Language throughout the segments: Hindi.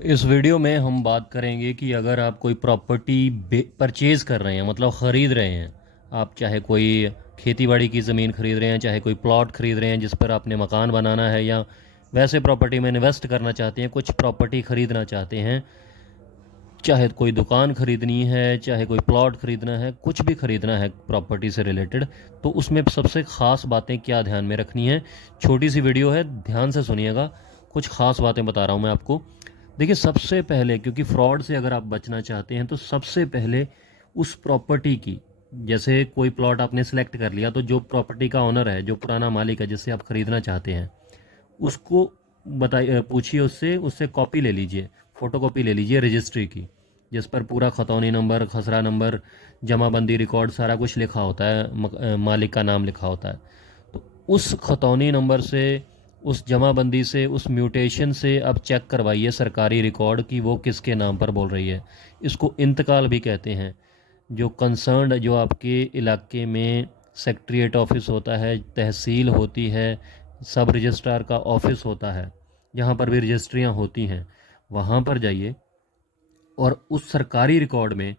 इस वीडियो में हम बात करेंगे कि अगर आप कोई प्रॉपर्टी परचेज़ कर रहे हैं, मतलब ख़रीद रहे हैं। आप चाहे कोई खेतीबाड़ी की ज़मीन ख़रीद रहे हैं, चाहे कोई प्लॉट ख़रीद रहे हैं जिस पर आपने मकान बनाना है, या वैसे प्रॉपर्टी में इन्वेस्ट करना चाहते हैं, कुछ प्रॉपर्टी ख़रीदना चाहते हैं, चाहे कोई दुकान ख़रीदनी है, चाहे कोई प्लॉट ख़रीदना है, कुछ भी ख़रीदना है प्रॉपर्टी से रिलेटेड, तो उसमें सबसे ख़ास बातें क्या ध्यान में रखनी है। छोटी सी वीडियो है, ध्यान से सुनिएगा। कुछ ख़ास बातें बता रहा हूँ मैं आपको। देखिए, सबसे पहले, क्योंकि फ्रॉड से अगर आप बचना चाहते हैं तो सबसे पहले उस प्रॉपर्टी की, जैसे कोई प्लॉट आपने सेलेक्ट कर लिया, तो जो प्रॉपर्टी का ऑनर है, जो पुराना मालिक है जिससे आप ख़रीदना चाहते हैं, उसको बताइए, पूछिए उससे उससे कॉपी ले लीजिए, फ़ोटो कॉपी ले लीजिए रजिस्ट्री की, जिस पर पूरा खतौनी नंबर, खसरा नंबर, जमाबंदी रिकॉर्ड सारा कुछ लिखा होता है, मालिक का नाम लिखा होता है। तो उस खतौनी नंबर से, उस जमाबंदी से, उस म्यूटेशन से अब चेक करवाइए सरकारी रिकॉर्ड कि वो किसके नाम पर बोल रही है। इसको इंतकाल भी कहते हैं। जो कंसर्न, जो आपके इलाके में सेक्रेटरीट ऑफिस होता है, तहसील होती है, सब रजिस्ट्रार का ऑफिस होता है, जहाँ पर भी रजिस्ट्रियाँ होती हैं, वहाँ पर जाइए और उस सरकारी रिकॉर्ड में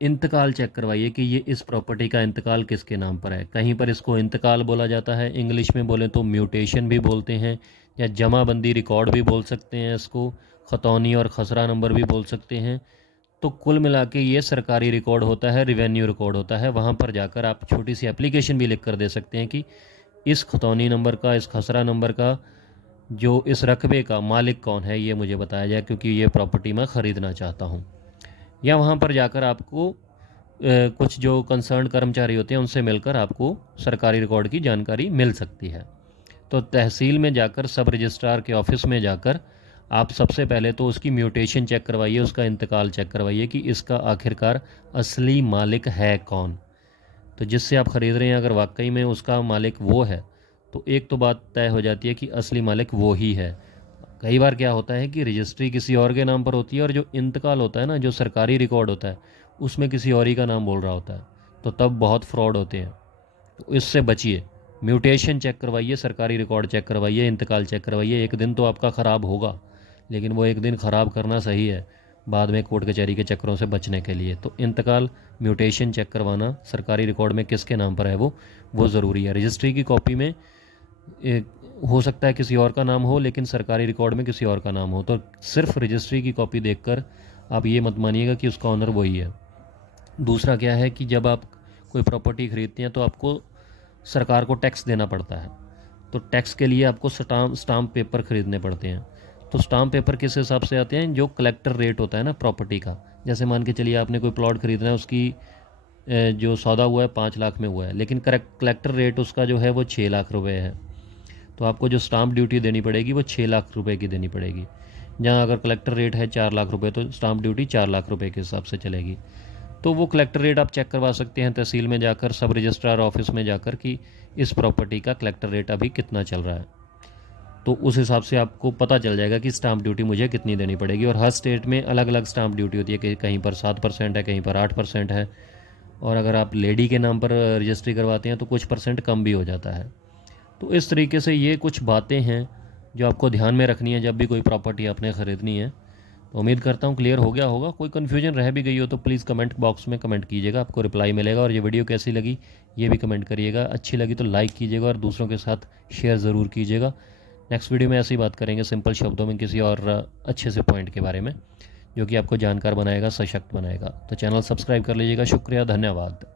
इंतकाल चेक करवाइए कि ये इस प्रॉपर्टी का इंतकाल किसके नाम पर है। कहीं पर इसको इंतकाल बोला जाता है, इंग्लिश में बोलें तो म्यूटेशन भी बोलते हैं, या जमाबंदी रिकॉर्ड भी बोल सकते हैं इसको, खतौनी और खसरा नंबर भी बोल सकते हैं। तो कुल मिला के ये सरकारी रिकॉर्ड होता है, रिवेन्यू रिकॉर्ड होता है। वहाँ पर जाकर आप छोटी सी एप्लीकेशन भी लिख कर दे सकते हैं कि इस खतौनी नंबर का, इस खसरा नंबर का, जो इस रकबे का मालिक कौन है, ये मुझे बताया जाए, क्योंकि ये प्रॉपर्टी मैं ख़रीदना चाहता हूँ। या वहाँ पर जाकर आपको कुछ जो कंसर्न कर्मचारी होते हैं उनसे मिलकर आपको सरकारी रिकॉर्ड की जानकारी मिल सकती है। तो तहसील में जाकर, सब रजिस्ट्रार के ऑफिस में जाकर आप सबसे पहले तो उसकी म्यूटेशन चेक करवाइए, उसका इंतकाल चेक करवाइए कि इसका आखिरकार असली मालिक है कौन। तो जिससे आप ख़रीद रहे हैं, अगर वाकई में उसका मालिक वो है, तो एक तो बात तय हो जाती है कि असली मालिक वो ही है। कई बार क्या होता है कि रजिस्ट्री किसी और के नाम पर होती है, और जो इंतकाल होता है ना, जो सरकारी रिकॉर्ड होता है, उसमें किसी और ही का नाम बोल रहा होता है, तो तब बहुत फ्रॉड होते हैं। तो इससे बचिए। म्यूटेशन चेक करवाइए, सरकारी रिकॉर्ड चेक करवाइए, इंतकाल चेक करवाइए। एक दिन तो आपका ख़राब होगा, लेकिन वो एक दिन ख़राब करना सही है, बाद में कोर्ट कचहरी के चक्करों से बचने के लिए। तो इंतकाल, म्यूटेशन चेक करवाना, सरकारी रिकॉर्ड में किसके नाम पर है वो ज़रूरी है। रजिस्ट्री की कॉपी में एक, हो सकता है किसी और का नाम हो, लेकिन सरकारी रिकॉर्ड में किसी और का नाम हो, तो सिर्फ रजिस्ट्री की कॉपी देखकर आप ये मत मानिएगा कि उसका ऑनर वही है। दूसरा क्या है कि जब आप कोई प्रॉपर्टी ख़रीदते हैं तो आपको सरकार को टैक्स देना पड़ता है। तो टैक्स के लिए आपको स्टाम्प पेपर ख़रीदने पड़ते हैं। तो स्टाम्प पेपर किस हिसाब से आते हैं? जो कलेक्टर रेट होता है ना प्रॉपर्टी का। जैसे मान के चलिए आपने कोई प्लॉट ख़रीदना है, उसकी जो सौदा हुआ है 5 लाख में हुआ है, लेकिन कलेक्टर रेट उसका जो है वो 6 लाख रुपए है। तो आपको जो स्टाम्प ड्यूटी देनी पड़ेगी वो 6 लाख रुपए की देनी पड़ेगी। जहाँ अगर कलेक्टर रेट है 4 लाख रुपए, तो स्टाम्प ड्यूटी 4 लाख रुपए के हिसाब से चलेगी। तो वो कलेक्टर रेट आप चेक करवा सकते हैं तहसील में जाकर, सब रजिस्ट्रार ऑफिस में जाकर, कि इस प्रॉपर्टी का कलेक्टर रेट अभी कितना चल रहा है। तो उस हिसाब से आपको पता चल जाएगा कि स्टाम्प ड्यूटी मुझे कितनी देनी पड़ेगी। और हर स्टेट में अलग अलग स्टाम्प ड्यूटी होती है, कि कहीं पर 7% है, कहीं पर 8% है। और अगर आप लेडी के नाम पर रजिस्ट्री करवाते हैं तो कुछ परसेंट कम भी हो जाता है। तो इस तरीके से ये कुछ बातें हैं जो आपको ध्यान में रखनी है जब भी कोई प्रॉपर्टी आपने ख़रीदनी है। तो उम्मीद करता हूँ क्लियर हो गया होगा। कोई कन्फ्यूजन रह भी गई हो तो प्लीज़ कमेंट बॉक्स में कमेंट कीजिएगा, आपको रिप्लाई मिलेगा। और ये वीडियो कैसी लगी ये भी कमेंट करिएगा। अच्छी लगी तो लाइक कीजिएगा और दूसरों के साथ शेयर ज़रूर कीजिएगा। नेक्स्ट वीडियो में ऐसी बात करेंगे सिंपल शब्दों में किसी और अच्छे से पॉइंट के बारे में, जो कि आपको जानकार बनाएगा, सशक्त बनाएगा। तो चैनल सब्सक्राइब कर लीजिएगा। शुक्रिया, धन्यवाद।